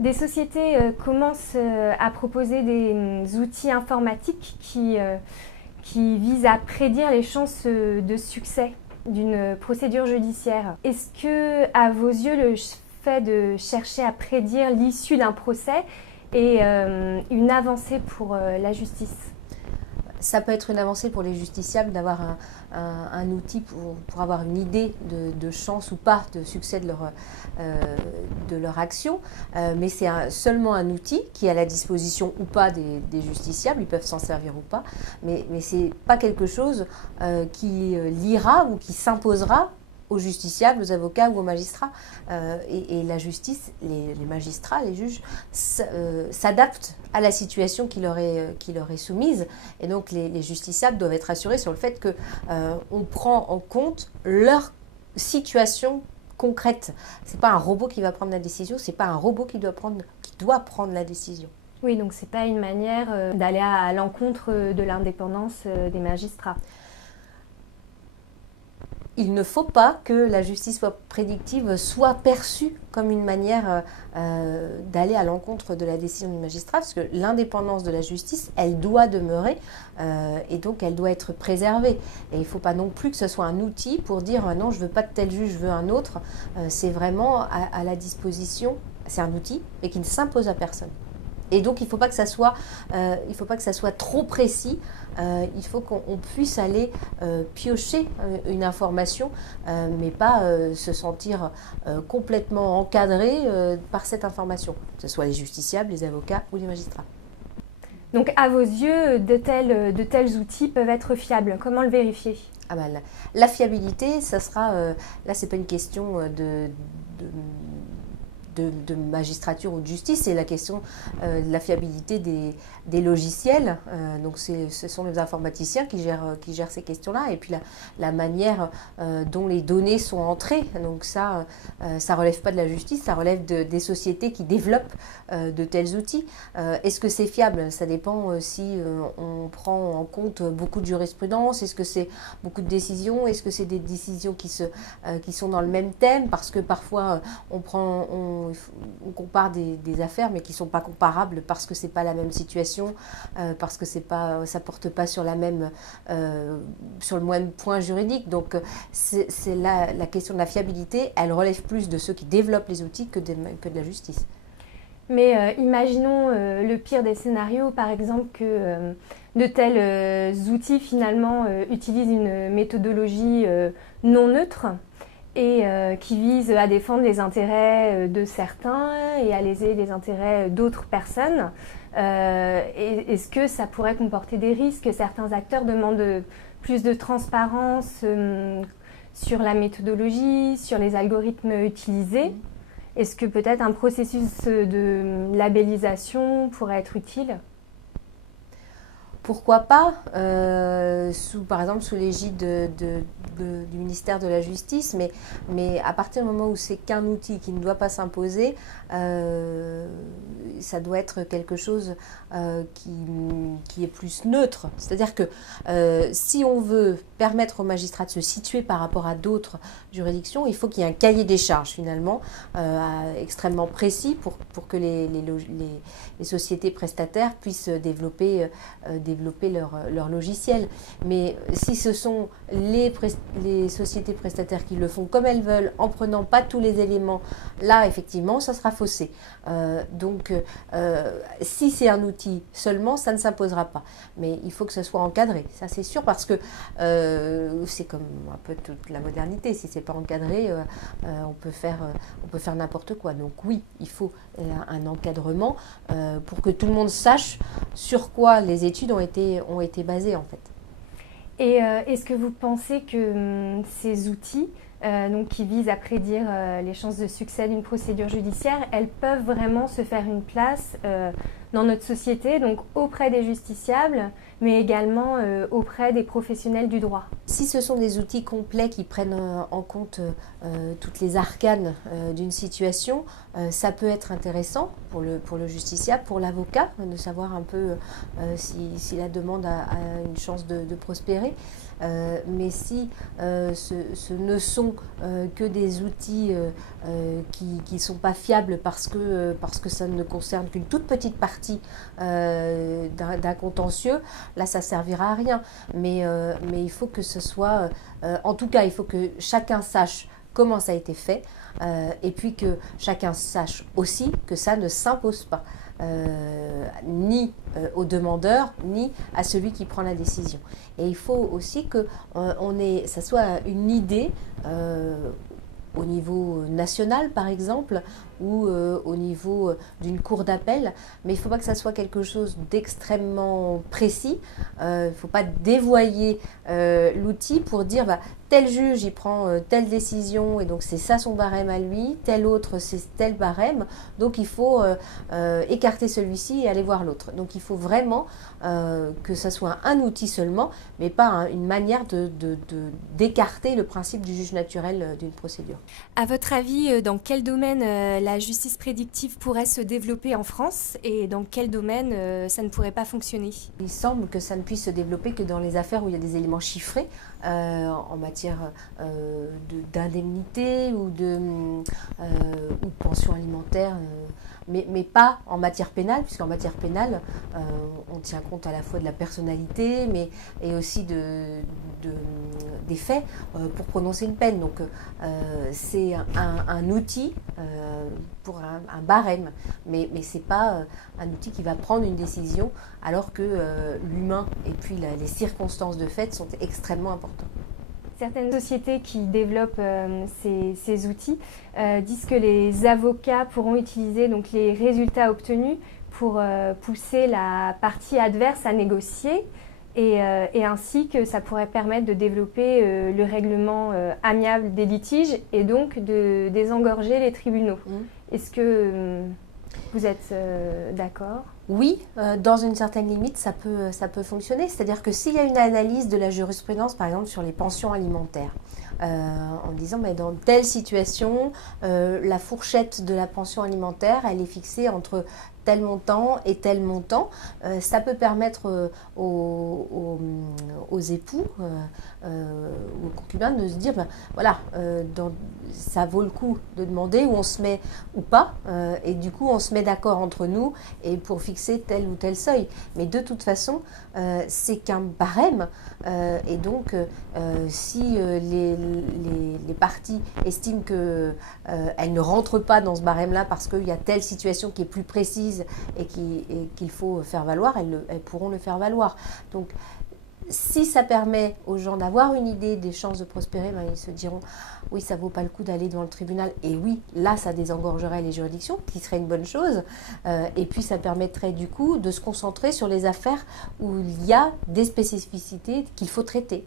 Des sociétés commencent à proposer des outils informatiques qui visent à prédire les chances de succès d'une procédure judiciaire. Est-ce que, à vos yeux, le fait de chercher à prédire l'issue d'un procès est une avancée pour la justice? Ça peut être une avancée pour les justiciables d'avoir un outil pour avoir une idée de chance ou pas de succès de leur action, mais c'est seulement un outil qui est à la disposition ou pas des justiciables, ils peuvent s'en servir ou pas, mais ce n'est pas quelque chose qui liera ou qui s'imposera aux justiciables, aux avocats ou aux magistrats. Et la justice, les magistrats, les juges s'adaptent à la situation qui leur est soumise. Et donc les justiciables doivent être rassurés sur le fait qu'on prend en compte leur situation concrète. Ce n'est pas un robot qui va prendre la décision, ce n'est pas un robot qui doit prendre la décision. Oui, donc ce n'est pas une manière d'aller à l'encontre de l'indépendance des magistrats. Il ne faut pas que la justice soit prédictive soit perçue comme une manière d'aller à l'encontre de la décision du magistrat, parce que l'indépendance de la justice, elle doit demeurer et donc elle doit être préservée. Et il ne faut pas non plus que ce soit un outil pour dire non, je ne veux pas de tel juge, je veux un autre. C'est vraiment à la disposition, c'est un outil, mais qui ne s'impose à personne. Et donc, il ne faut pas que ça soit trop précis. Il faut qu'on puisse aller piocher une information, mais pas se sentir complètement encadré par cette information, que ce soit les justiciables, les avocats ou les magistrats. Donc, à vos yeux, de tels outils peuvent être fiables. Comment le vérifier ? Ah ben, la fiabilité, ça sera... là, ce n'est pas une question de magistrature ou de justice, c'est la question de la fiabilité des logiciels. Donc ce sont les informaticiens qui gèrent ces questions-là, et puis la manière dont les données sont entrées. Donc ça relève pas de la justice, ça relève des sociétés qui développent de tels outils. Est-ce que c'est fiable? Ça dépend si on prend en compte beaucoup de jurisprudence, est-ce que c'est beaucoup de décisions, est-ce que c'est des décisions qui sont dans le même thème, parce que parfois on compare des affaires mais qui ne sont pas comparables parce que ce n'est pas la même situation, parce que ça ne porte pas sur le même point juridique. Donc c'est la question de la fiabilité, elle relève plus de ceux qui développent les outils que de la justice. Mais imaginons le pire des scénarios, par exemple que de tels outils finalement utilisent une méthodologie non neutre et qui vise à défendre les intérêts de certains et à léser les intérêts d'autres personnes. Est-ce que ça pourrait comporter des risques? Certains acteurs demandent plus de transparence sur la méthodologie, sur les algorithmes utilisés. Est-ce que peut-être un processus de labellisation pourrait être utile? Pourquoi pas, par exemple sous l'égide du ministère de la Justice, mais à partir du moment où c'est qu'un outil qui ne doit pas s'imposer, ça doit être quelque chose qui est plus neutre. C'est-à-dire que si on veut permettre aux magistrats de se situer par rapport à d'autres juridictions, il faut qu'il y ait un cahier des charges finalement extrêmement précis pour que les sociétés prestataires puissent développer leur logiciel. Mais si ce sont les sociétés prestataires qui le font comme elles veulent, en prenant pas tous les éléments, là effectivement ça sera faussé. Donc si c'est un outil seulement, ça ne s'imposera pas. Mais il faut que ce soit encadré, ça c'est sûr, parce que c'est comme un peu toute la modernité, si c'est pas encadré, on peut faire n'importe quoi. Donc oui, il faut un encadrement pour que tout le monde sache sur quoi les études ont été basées en fait. Et est-ce que vous pensez que ces outils donc qui visent à prédire les chances de succès d'une procédure judiciaire, elles peuvent vraiment se faire une place dans notre société, donc auprès des justiciables, mais également auprès des professionnels du droit? Si ce sont des outils complets qui prennent en compte toutes les arcanes d'une situation, ça peut être intéressant. pour le justiciable, pour l'avocat, de savoir un peu si la demande a une chance de prospérer. Mais si ce ne sont que des outils qui ne sont pas fiables parce que ça ne concerne qu'une toute petite partie d'un contentieux, là ça ne servira à rien. Mais il faut que ce soit, en tout cas il faut que chacun sache comment ça a été fait, et puis que chacun sache aussi que ça ne s'impose pas, ni au demandeur, ni à celui qui prend la décision. Et il faut aussi que ça soit une idée au niveau national, par exemple, ou au niveau d'une cour d'appel, mais il ne faut pas que ça soit quelque chose d'extrêmement précis. Il ne faut pas dévoyer l'outil pour dire tel juge il prend telle décision et donc c'est ça son barème à lui, tel autre c'est tel barème, donc il faut écarter celui-ci et aller voir l'autre. Donc il faut vraiment que ça soit un outil seulement, mais pas une manière d'écarter le principe du juge naturel d'une procédure. À votre avis, dans quel domaine la justice prédictive pourrait se développer en France et dans quel domaine ça ne pourrait pas fonctionner? Il semble que ça ne puisse se développer que dans les affaires où il y a des éléments chiffrés en matière d'indemnité ou de pension alimentaire, mais pas en matière pénale, puisqu'en matière pénale, on tient compte à la fois de la personnalité, et aussi des faits pour prononcer une peine. Donc c'est un outil pour un barème, mais ce n'est pas un outil qui va prendre une décision, alors que l'humain et puis les circonstances de fait sont extrêmement importantes. Certaines sociétés qui développent ces outils disent que les avocats pourront utiliser donc, les résultats obtenus pour pousser la partie adverse à négocier et ainsi que ça pourrait permettre de développer le règlement amiable des litiges et donc de désengorger les tribunaux. Est-ce que vous êtes d'accord ? Oui, dans une certaine limite, ça peut fonctionner. C'est-à-dire que s'il y a une analyse de la jurisprudence, par exemple, sur les pensions alimentaires, en disant mais dans telle situation, la fourchette de la pension alimentaire, elle est fixée entre tel montant et tel montant, ça peut permettre aux époux, aux concubins de se dire, voilà, ça vaut le coup de demander où on se met ou pas, et du coup on se met d'accord entre nous et pour fixer tel ou tel seuil. Mais de toute façon, c'est qu'un barème, et donc si les parties estiment qu'elles ne rentrent pas dans ce barème-là parce qu'il y a telle situation qui est plus précise et qu'il faut faire valoir, elles pourront le faire valoir. Donc, si ça permet aux gens d'avoir une idée des chances de prospérer, ils se diront oui, ça vaut pas le coup d'aller devant le tribunal. Et oui, là, ça désengorgerait les juridictions, qui serait une bonne chose. Et puis, ça permettrait du coup de se concentrer sur les affaires où il y a des spécificités qu'il faut traiter.